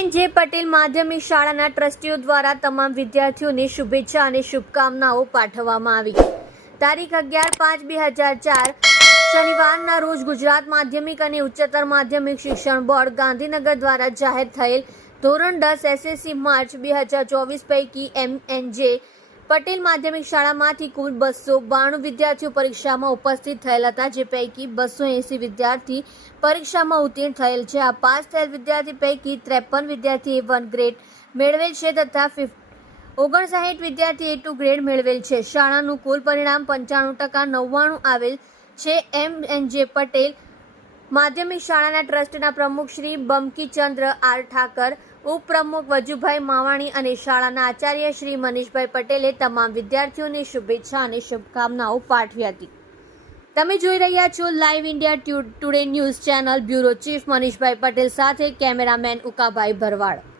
જે પટેલ માધ્યમિક શાળાના ટ્રસ્ટીઓ દ્વારા તમામ વિદ્યાર્થીઓને શુભેચ્છા અને શુભકામનાઓ પાઠવવામાં આવી તારીખ અગિયાર પાંચ બે હજાર ચાર, શનિવારના રોજ ગુજરાત માધ્યમિક અને ઉચ્ચતર માધ્યમિક શિક્ષણ બોર્ડ ગાંધીનગર દ્વારા જાહેર થયેલ ધોરણ દસ એસએસસી માર્ચ બે હજાર ચોવીસ પૈકી એમ એન જે પટેલ માધ્યમિક શાળામાંથી કુલ બસો બાણું વિદ્યાર્થીઓ પરીક્ષામાં ઉપસ્થિત થયેલ હતા, જે પૈકી બસો એંસી વિદ્યાર્થી પરીક્ષામાં ઉત્તીર્ણ થયેલ છે. આ પાસ થયેલ વિદ્યાર્થી પૈકી ત્રેપન વિદ્યાર્થી એ વન ગ્રેડ મેળવેલ છે તથા ફિફ ઓગણસાઠ વિદ્યાર્થી એ ટુ ગ્રેડ મેળવેલ છે. શાળાનું કુલ પરિણામ પંચાણું ટકા નવ્વાણું આવેલ છે. એમ એન જે પટેલ માધ્યમિક શાળાના ટ્રસ્ટના પ્રમુખ શ્રી બમકીચંદ્ર આર ઠાકર, ઉપપ્રમુખ વજુભાઈ માવાણી અને શાળાના આચાર્ય શ્રી મનીષભાઈ પટેલે તમામ વિદ્યાર્થીઓને શુભેચ્છા અને શુભકામનાઓ પાઠવી હતી. તમે જોઈ રહ્યા છો live India today news channel, bureau chief Manishbhai Patel સાથે કેમેરામેન ઉકાભાઈ ભરવાડ.